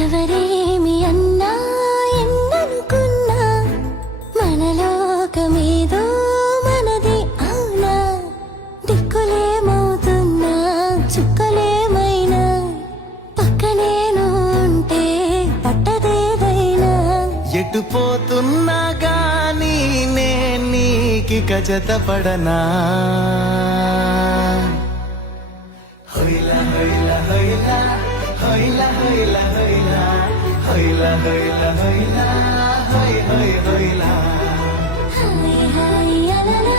ఎవరేమి అన్నా ఎన్ననుకున్నా మనలోకమేదో మనది అవునా దిక్కులేమవుతున్నా చుక్కలేమైనా పక్కనేను ఉంటే పట్టదేదైనా ఎటు పోతున్నా గాని నీకి కజతపడనా హైలా హైలా హైలా హైలా హైలా హైలా హైలా హైలా హైలా హై హై హైలా హాయ్ హాయ్ అలలా